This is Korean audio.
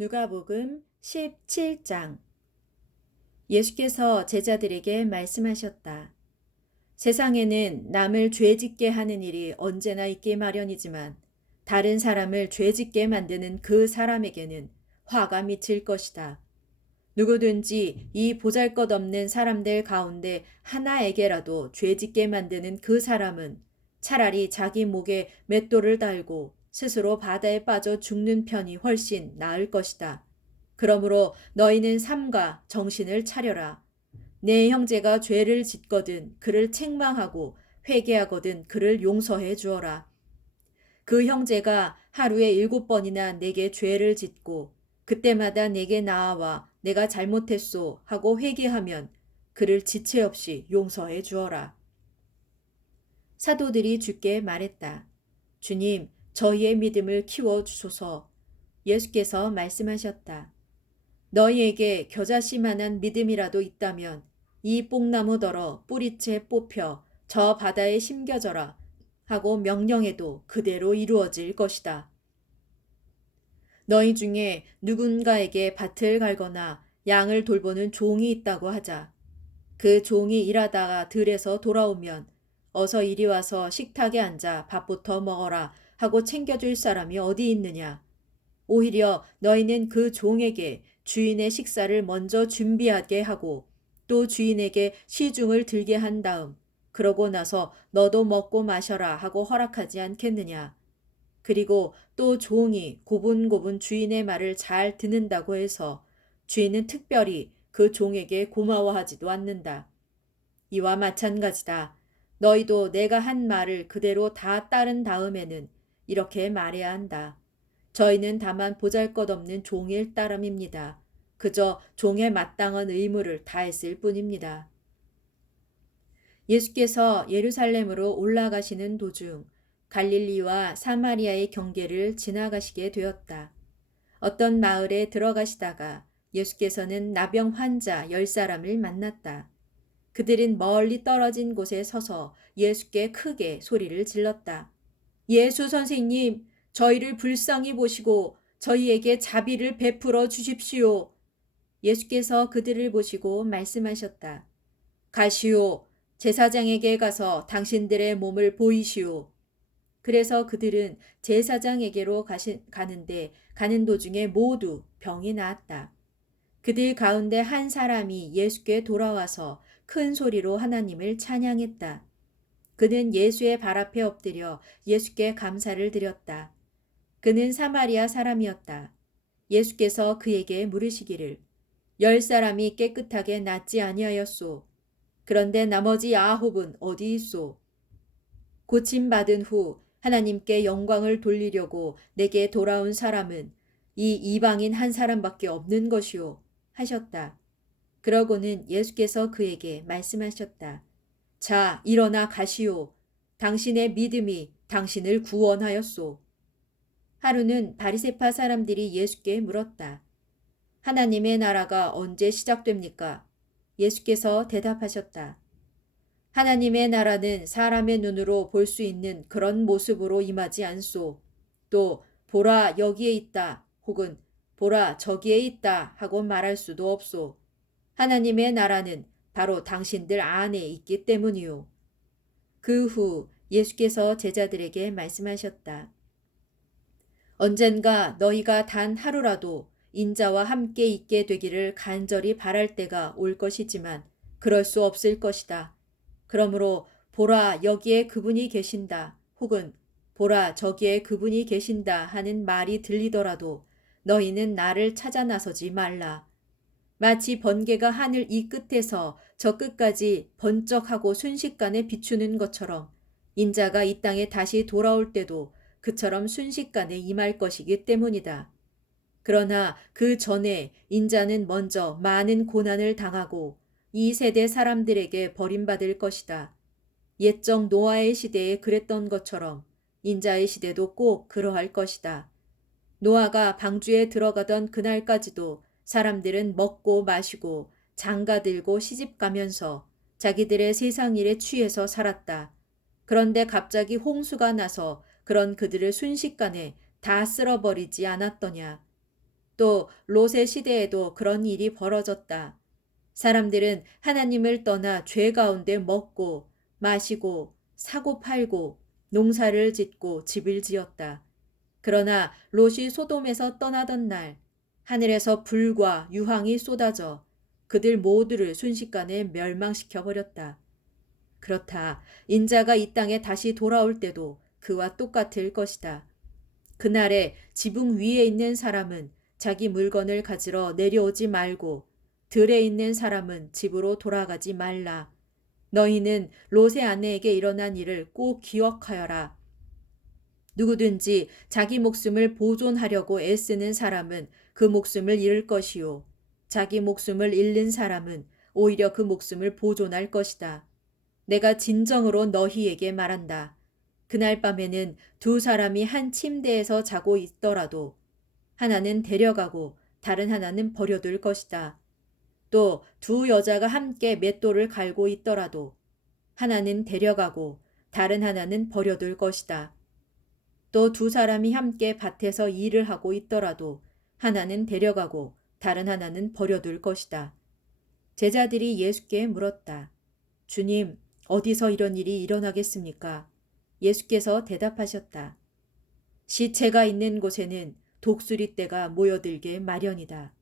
누가복음 17장. 예수께서 제자들에게 말씀하셨다. 세상에는 남을 죄짓게 하는 일이 언제나 있기 마련이지만 다른 사람을 죄짓게 만드는 그 사람에게는 화가 미칠 것이다. 누구든지 이 보잘것없는 사람들 가운데 하나에게라도 죄짓게 만드는 그 사람은 차라리 자기 목에 맷돌을 달고 스스로 바다에 빠져 죽는 편이 훨씬 나을 것이다. 그러므로 너희는 삼가 정신을 차려라. 내 형제가 죄를 짓거든 그를 책망하고 회개하거든 그를 용서해 주어라. 그 형제가 하루에 7번이나 내게 죄를 짓고 그때마다 내게 나아와 내가 잘못했소 하고 회개하면 그를 지체 없이 용서해 주어라. 사도들이 주께 말했다. 주님, 저희의 믿음을 키워 주소서. 예수께서 말씀하셨다. 너희에게 겨자씨만한 믿음이라도 있다면 이 뽕나무더러 뿌리채 뽑혀 저 바다에 심겨져라 하고 명령해도 그대로 이루어질 것이다. 너희 중에 누군가에게 밭을 갈거나 양을 돌보는 종이 있다고 하자. 그 종이 일하다가 들에서 돌아오면 어서 이리 와서 식탁에 앉아 밥부터 먹어라 하고 챙겨줄 사람이 어디 있느냐. 오히려 너희는 그 종에게 주인의 식사를 먼저 준비하게 하고 또 주인에게 시중을 들게 한 다음 그러고 나서 너도 먹고 마셔라 하고 허락하지 않겠느냐. 그리고 또 종이 고분고분 주인의 말을 잘 듣는다고 해서 주인은 특별히 그 종에게 고마워하지도 않는다. 이와 마찬가지다. 너희도 내가 한 말을 그대로 다 따른 다음에는 이렇게 말해야 한다. 저희는 다만 보잘것없는 종일 따름입니다. 그저 종에 마땅한 의무를 다했을 뿐입니다. 예수께서 예루살렘으로 올라가시는 도중 갈릴리와 사마리아의 경계를 지나가시게 되었다. 어떤 마을에 들어가시다가 예수께서는 나병 환자 10사람을 만났다. 그들은 멀리 떨어진 곳에 서서 예수께 크게 소리를 질렀다. 예수 선생님, 저희를 불쌍히 보시고 저희에게 자비를 베풀어 주십시오. 예수께서 그들을 보시고 말씀하셨다. 가시오. 제사장에게 가서 당신들의 몸을 보이시오. 그래서 그들은 제사장에게로 가는데 가는 도중에 모두 병이 나았다. 그들 가운데 한 사람이 예수께 돌아와서 큰 소리로 하나님을 찬양했다. 그는 예수의 발 앞에 엎드려 예수께 감사를 드렸다. 그는 사마리아 사람이었다. 예수께서 그에게 물으시기를 10사람이 깨끗하게 낫지 아니하였소. 그런데 나머지 9은 어디 있소? 고침받은 후 하나님께 영광을 돌리려고 내게 돌아온 사람은 이 이방인 한 사람밖에 없는 것이오. 하셨다. 그러고는 예수께서 그에게 말씀하셨다. 자, 일어나 가시오. 당신의 믿음이 당신을 구원하였소. 하루는 바리새파 사람들이 예수께 물었다. 하나님의 나라가 언제 시작됩니까? 예수께서 대답하셨다. 하나님의 나라는 사람의 눈으로 볼 수 있는 그런 모습으로 임하지 않소. 또 보라 여기에 있다 혹은 보라 저기에 있다 하고 말할 수도 없소. 하나님의 나라는 바로 당신들 안에 있기 때문이요. 그 후 예수께서 제자들에게 말씀하셨다. 언젠가 너희가 단 하루라도 인자와 함께 있게 되기를 간절히 바랄 때가 올 것이지만 그럴 수 없을 것이다. 그러므로 보라 여기에 그분이 계신다 혹은 보라 저기에 그분이 계신다 하는 말이 들리더라도 너희는 나를 찾아 나서지 말라. 마치 번개가 하늘 이 끝에서 저 끝까지 번쩍하고 순식간에 비추는 것처럼 인자가 이 땅에 다시 돌아올 때도 그처럼 순식간에 임할 것이기 때문이다. 그러나 그 전에 인자는 먼저 많은 고난을 당하고 이 세대 사람들에게 버림받을 것이다. 옛적 노아의 시대에 그랬던 것처럼 인자의 시대도 꼭 그러할 것이다. 노아가 방주에 들어가던 그날까지도 사람들은 먹고 마시고 장가들고 시집가면서 자기들의 세상 일에 취해서 살았다. 그런데 갑자기 홍수가 나서 그런 그들을 순식간에 다 쓸어버리지 않았더냐. 또 롯의 시대에도 그런 일이 벌어졌다. 사람들은 하나님을 떠나 죄 가운데 먹고 마시고 사고 팔고 농사를 짓고 집을 지었다. 그러나 롯이 소돔에서 떠나던 날 하늘에서 불과 유황이 쏟아져 그들 모두를 순식간에 멸망시켜 버렸다. 그렇다. 인자가 이 땅에 다시 돌아올 때도 그와 똑같을 것이다. 그날에 지붕 위에 있는 사람은 자기 물건을 가지러 내려오지 말고 들에 있는 사람은 집으로 돌아가지 말라. 너희는 롯의 아내에게 일어난 일을 꼭 기억하여라. 누구든지 자기 목숨을 보존하려고 애쓰는 사람은 그 목숨을 잃을 것이요. 자기 목숨을 잃는 사람은 오히려 그 목숨을 보존할 것이다. 내가 진정으로 너희에게 말한다. 그날 밤에는 두 사람이 한 침대에서 자고 있더라도 하나는 데려가고 다른 하나는 버려둘 것이다. 또 두 여자가 함께 맷돌을 갈고 있더라도 하나는 데려가고 다른 하나는 버려둘 것이다. 또 두 사람이 함께 밭에서 일을 하고 있더라도 하나는 데려가고 다른 하나는 버려둘 것이다. 제자들이 예수께 물었다. 주님, 어디서 이런 일이 일어나겠습니까? 예수께서 대답하셨다. 시체가 있는 곳에는 독수리 떼가 모여들게 마련이다.